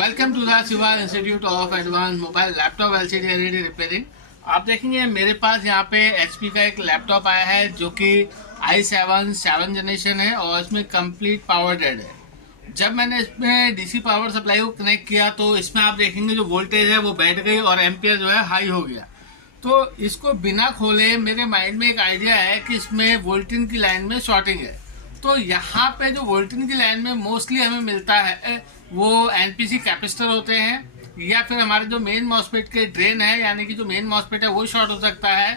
Welcome to the Shiva institute of advance mobile laptop LCD LED repairing. आप देखेंगे मेरे पास यहाँ पे एचपी का एक लैपटॉप आया है जो कि i7 7 जनरेशन है और इसमें कंप्लीट पावर डेड है। जब मैंने इसमें डीसी पावर सप्लाई को कनेक्ट किया तो इसमें आप देखेंगे जो वोल्टेज है वो बैठ गई और एम्पियर जो है हाई हो गया। तो इसको बिना खोले मेरे माइंड में एक आइडिया है कि इसमें वोल्टेज की लाइन में शॉर्टिंग है। तो यहाँ पे जो वोल्टेज की लाइन में मोस्टली हमें मिलता है वो एनपीसी कैपेसिटर होते हैं या फिर हमारे जो मेन मॉसफेट के ड्रेन है, यानी कि जो मेन मॉसफेट है वो शॉर्ट हो सकता है,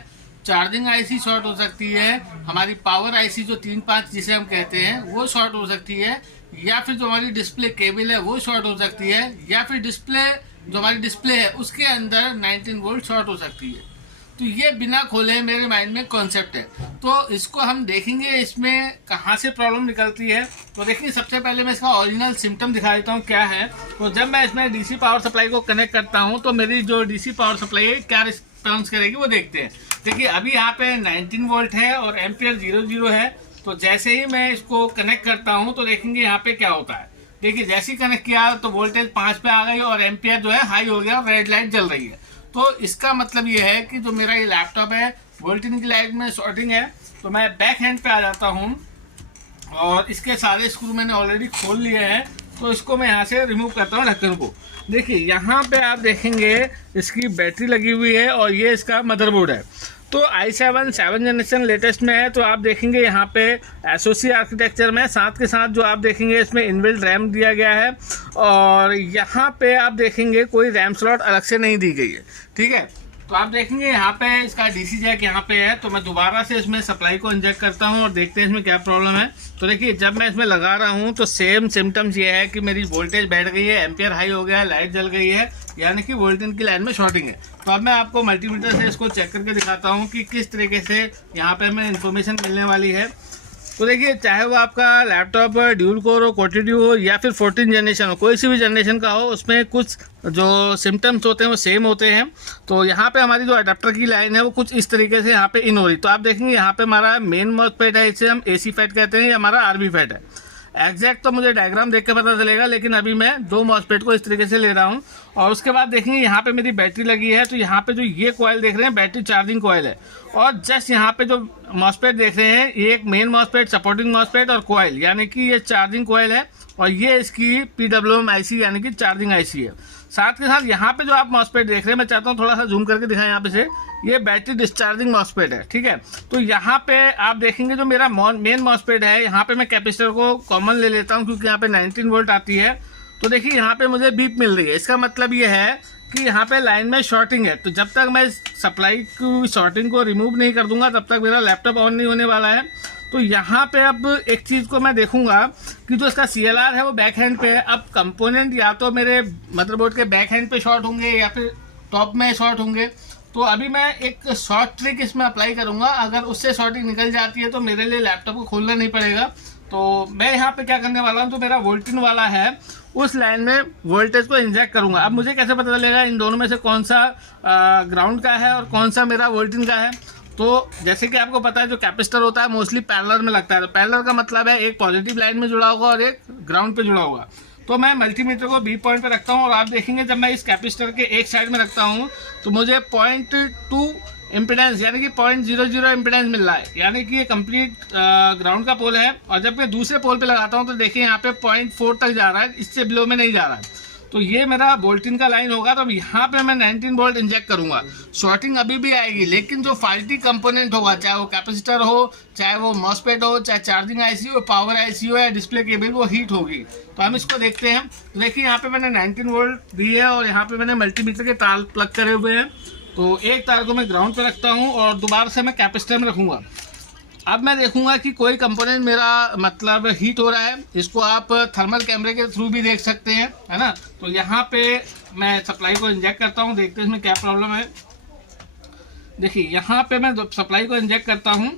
चार्जिंग आईसी शॉर्ट हो सकती है, हमारी पावर आईसी जो 3-5 जिसे हम कहते हैं वो शॉर्ट हो सकती है, या फिर जो हमारी डिस्प्ले केबल है वो शॉर्ट हो सकती है, या फिर डिस्प्ले जो हमारी डिस्प्ले है उसके अंदर 19 वोल्ट शॉर्ट हो सकती है। तो ये बिना खोले मेरे माइंड में कॉन्सेप्ट है। तो इसको हम देखेंगे इसमें कहाँ से प्रॉब्लम निकलती है। तो देखिए सबसे पहले मैं इसका ओरिजिनल सिम्टम दिखा देता हूँ क्या है। तो जब मैं इसमें डीसी पावर सप्लाई को कनेक्ट करता हूँ तो मेरी जो डीसी पावर सप्लाई है क्या रिस्पॉन्स करेगी वो देखते हैं। देखिए अभी यहाँ पे 19 वोल्ट है और एम्पियर 00 है। तो जैसे ही मैं इसको कनेक्ट करता हूँ तो देखेंगे यहाँ पे क्या होता है। देखिए जैसे ही कनेक्ट किया तो वोल्टेज 5 पे आ गई और एम्पियर जो है हाई हो गया और रेड लाइट जल रही है। तो इसका मतलब ये है कि जो मेरा ये लैपटॉप है वोल्टेज की लाइन में शॉर्टिंग है। तो मैं बैक हैंड पे आ जाता हूँ और इसके सारे स्क्रू मैंने ऑलरेडी खोल लिए हैं। तो इसको मैं यहाँ से रिमूव करता हूँ ढक्कन को। देखिए यहाँ पे आप देखेंगे इसकी बैटरी लगी हुई है और ये इसका मदरबोर्ड है। तो i7 7 जनरेशन लेटेस्ट में है। तो आप देखेंगे यहाँ पे एसओसी आर्किटेक्चर में साथ के साथ जो आप देखेंगे इसमें इनबिल्ट रैम दिया गया है और यहाँ पे आप देखेंगे कोई रैम स्लॉट अलग से नहीं दी गई है। ठीक है, तो आप देखेंगे यहाँ पे इसका डीसी जैक यहाँ पे है। तो मैं दोबारा से इसमें सप्लाई को इंजेक्ट करता हूँ और देखते हैं इसमें क्या प्रॉब्लम है। तो देखिए जब मैं इसमें लगा रहा हूँ तो सेम सिम्टम्स ये है कि मेरी वोल्टेज बैठ गई है, एम्पियर हाई हो गया है, लाइट जल गई है, यानी कि वोल्टेज की लाइन में शॉर्टिंग है। तो अब मैं आपको मल्टीमीटर से इसको चेक करके दिखाता हूँ कि किस तरीके से यहाँ पे हमें इन्फॉर्मेशन मिलने वाली है। तो देखिए चाहे वो आपका लैपटॉप ड्यूल कोर हो, कोटिड्यू हो या फिर 14 जनरेशन हो, कोई सी भी जनरेशन का हो, उसमें कुछ जो सिम्टम्स होते हैं वो सेम होते हैं। तो यहाँ पे हमारी जो अडेप्टर की लाइन है वो कुछ इस तरीके से यहाँ पे इन हो रही। तो आप देखेंगे यहाँ पे हमारा मेन मॉसफेट है, इसे हम एसी फैट कहते हैं, या हमारा आरबी फैट है। एग्जैक्ट तो मुझे डायग्राम देख के पता चलेगा, लेकिन अभी मैं 2 मॉसफेट को इस तरीके से ले रहा हूँ। और उसके बाद देखेंगे यहाँ पे मेरी बैटरी लगी है। तो यहाँ पे जो ये कॉइल देख रहे हैं बैटरी चार्जिंग कॉइल है और जस्ट यहाँ पे जो मॉसफेट देख रहे हैं ये एक मेन मॉसफेट, सपोर्टिंग मॉसफेट और कॉइल, यानी कि ये चार्जिंग कॉइल है और ये इसकी PWM आईसी यानी कि चार्जिंग आईसी है। साथ के साथ यहाँ पे जो आप मॉसफेट देख रहे हैं, मैं चाहता हूँ थोड़ा सा जूम करके दिखाएं यहाँ पे से, ये बैटरी डिस्चार्जिंग मॉसफेट है। ठीक है, तो यहाँ पे आप देखेंगे जो मेरा मेन मॉसफेट है, यहाँ पे मैं कैपेसिटर को कॉमन ले लेता हूँ क्योंकि यहाँ पे 19 वोल्ट आती है। तो देखिए यहाँ पे मुझे बीप मिल रही है। इसका मतलब ये है कि यहाँ पे लाइन में शॉर्टिंग है। तो जब तक मैं सप्लाई की शॉर्टिंग को रिमूव नहीं कर दूंगा तब तक मेरा लैपटॉप ऑन नहीं होने वाला है। तो यहाँ पे अब एक चीज़ को मैं देखूंगा कि जो इसका CLR है वो बैक हैंड पे है। अब कंपोनेंट या तो मेरे मदरबोर्ड के बैक हैंड पे शॉर्ट होंगे या फिर टॉप में शॉर्ट होंगे। तो अभी मैं एक शॉर्ट ट्रिक इसमें अप्लाई करूंगा। अगर उससे शॉर्टिंग निकल जाती है तो मेरे लिए लैपटॉप को खोलना नहीं पड़ेगा। तो मैं यहाँ पे क्या करने वाला हूँ, तो मेरा वोल्टेज वाला है उस लाइन में वोल्टेज को इंजेक्ट करूंगा। अब मुझे कैसे पता चलेगा इन दोनों में से कौन सा ग्राउंड का है और कौन सा मेरा वोल्टेज का है। तो जैसे कि आपको पता है जो कैपेसिटर होता है मोस्टली पैरेलल में लगता है। तो पैरेलल का मतलब है एक पॉजिटिव लाइन में जुड़ा होगा और एक ग्राउंड पे जुड़ा होगा। तो मैं मल्टीमीटर को बी पॉइंट पे रखता हूँ और आप देखेंगे जब मैं इस कैपेसिटर के एक साइड में रखता हूँ तो मुझे 0.2 इम्पिडेंस यानी कि 0.00 इम्पिडेंस मिल रहा है, यानी कि ये कंप्लीट ग्राउंड का पोल है। और जब मैं दूसरे पोल पे लगाता हूँ तो देखिए यहाँ पे 0.4 तक जा रहा है, इससे बिलो में नहीं जा रहा है। तो ये मेरा वोल्टेज का लाइन होगा। तो अब यहाँ पे मैं 19 वोल्ट इंजेक्ट करूंगा। शॉर्टिंग अभी भी आएगी, लेकिन जो फाल्टी कंपोनेंट होगा, चाहे वो कैपेसिटर हो, चाहे वो मॉसफेट हो, चाहे चार्जिंग आईसी हो, पावर आईसी हो या डिस्प्ले केबल, वो हीट होगी। तो हम इसको देखते हैं। तो देखिए यहाँ पे मैंने 19 वोल्ट दी है और यहाँ पे मैंने मल्टीमीटर के तार प्लग करे हुए हैं। तो एक तार को मैं ग्राउंड पे रखता हूँ और दोबारा से मैं कैपेसिटर में रखूँगा। अब मैं देखूंगा कि कोई कंपोनेंट मेरा मतलब हीट हो रहा है। इसको आप थर्मल कैमरे के थ्रू भी देख सकते हैं, है ना। तो यहाँ पे मैं सप्लाई को इंजेक्ट करता हूँ, देखते हैं इसमें क्या प्रॉब्लम है। देखिए यहाँ पे मैं सप्लाई को इंजेक्ट करता हूँ।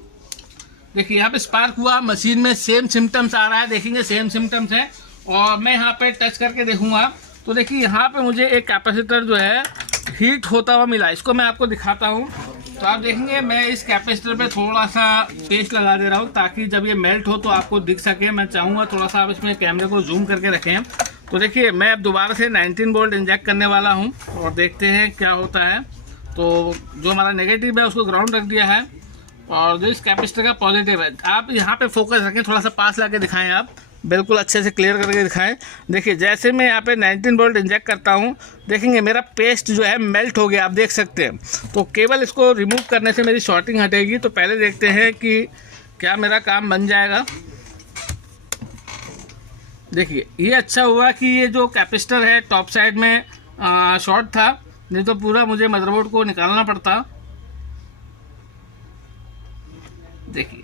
देखिए यहाँ पे स्पार्क हुआ, मशीन में सेम सिम्टम्स आ रहा है, देखेंगे सेम सिम्टम्स है। और मैं यहाँ पे टच करके देखूंगा तो देखिए यहाँ पे मुझे एक कैपेसिटर जो है हीट होता हुआ मिला। इसको मैं आपको दिखाता हूँ। तो आप देखेंगे मैं इस कैपेसिटर पे थोड़ा सा पेस्ट लगा दे रहा हूँ ताकि जब ये मेल्ट हो तो आपको दिख सके। मैं चाहूँगा थोड़ा सा आप इसमें कैमरे को जूम करके रखें। तो देखिए मैं अब दोबारा से 19 वोल्ट इंजेक्ट करने वाला हूँ और देखते हैं क्या होता है। तो जो हमारा नेगेटिव है उसको ग्राउंड रख दिया है और जो इस कैपेसिटर का पॉजिटिव है, आप यहाँ पे फोकस रखें, थोड़ा सा पास लाके दिखाएं, आप बिल्कुल अच्छे से क्लियर करके दिखाएं। देखिए जैसे मैं यहाँ पे 19 वोल्ट इंजेक्ट करता हूँ, देखेंगे मेरा पेस्ट जो है मेल्ट हो गया, आप देख सकते हैं। तो केवल इसको रिमूव करने से मेरी शॉर्टिंग हटेगी। तो पहले देखते हैं कि क्या मेरा काम बन जाएगा। देखिए ये अच्छा हुआ कि ये जो कैपेसिटर है टॉप साइड में शॉर्ट था, नहीं तो पूरा मुझे मदरबोर्ड को निकालना पड़ता। देखिए,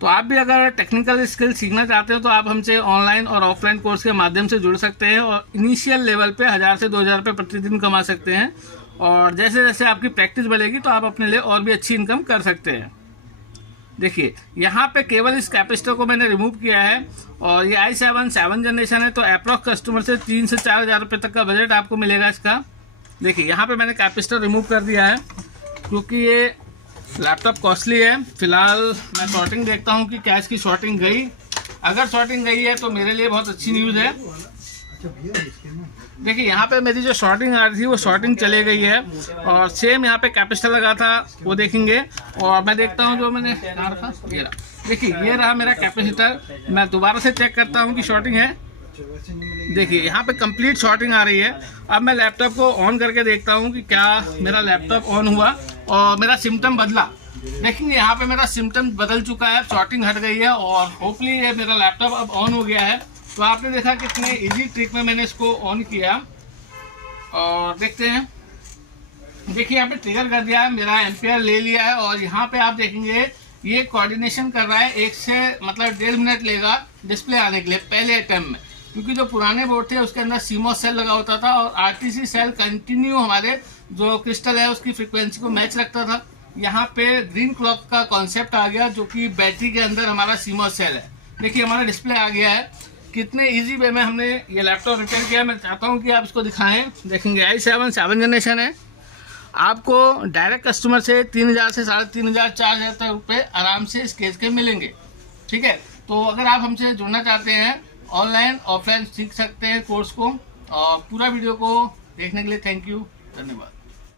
तो आप भी अगर टेक्निकल स्किल सीखना चाहते हो तो आप हमसे ऑनलाइन और ऑफलाइन कोर्स के माध्यम से जुड़ सकते हैं और इनिशियल लेवल पे 1000 से 2000 रुपये प्रतिदिन कमा सकते हैं। और जैसे जैसे आपकी प्रैक्टिस बढ़ेगी तो आप अपने लिए और भी अच्छी इनकम कर सकते हैं। देखिए यहाँ पे केवल इस कैपेसिटर को मैंने रिमूव किया है और ये i7 7 जनरेशन है, तो अप्रॉक्स कस्टमर से 3 से 4000 रुपये तक का बजट आपको मिलेगा इसका। देखिए यहाँ पे मैंने कैपेसिटर रिमूव कर दिया है क्योंकि ये लैपटॉप कॉस्टली है। फिलहाल मैं शॉर्टिंग देखता हूँ कि क्या इसकी शॉर्टिंग गई। अगर शॉर्टिंग गई है तो मेरे लिए बहुत अच्छी न्यूज़ है। देखिए यहाँ पे मेरी जो शॉर्टिंग आ रही थी वो शॉर्टिंग चले गई है और सेम यहाँ पे कैपेसिटर लगा था वो देखेंगे। और मैं देखता हूँ जो मैंने कहाँ रखा, ये रहा। देखिए ये रहा मेरा कैपेसिटर। मैं दोबारा से चेक करता हूँ कि शॉर्टिंग है। देखिए यहाँ पे कंप्लीट शॉर्टिंग आ रही है। अब मैं लैपटॉप को ऑन करके देखता हूँ कि क्या मेरा लैपटॉप ऑन हुआ और मेरा सिम्टम बदला। देखेंगे यहाँ पे मेरा सिम्टम बदल चुका है, शॉर्टिंग हट गई है और होपफुली ये मेरा लैपटॉप अब ऑन हो गया है। तो आपने देखा कितने इजी ट्रिक में मैंने इसको ऑन किया और देखते हैं। देखिए यहाँ पे ट्रिगर कर दिया है, मेरा एम्पियर ले लिया है और यहाँ पे आप देखेंगे ये कोऑर्डिनेशन कर रहा है। 1 से मतलब 1.5 मिनट लेगा डिस्प्ले आने के लिए पहले अटेम्प्ट में, क्योंकि जो पुराने बोर्ड थे उसके अंदर CMOS सेल लगा होता था और RTC सेल कंटिन्यू हमारे जो क्रिस्टल है उसकी फ्रीक्वेंसी को मैच रखता था। यहाँ पे ग्रीन क्लॉक का कॉन्सेप्ट आ गया जो कि बैटरी के अंदर हमारा CMOS सेल है। देखिए हमारा डिस्प्ले आ गया है। कितने इजी वे में हमने ये लैपटॉप रिपेयर किया, मैं चाहता हूँ कि आप इसको दिखाएं। देखेंगे i7 7 जनरेशन है। आपको डायरेक्ट कस्टमर से 3000 से 3500 4000 तक रुपये आराम से इस केस के मिलेंगे। ठीक है, तो अगर आप हमसे जुड़ना चाहते हैं ऑनलाइन ऑफलाइन सीख सकते हैं कोर्स को। और पूरा वीडियो को देखने के लिए थैंक यू, धन्यवाद।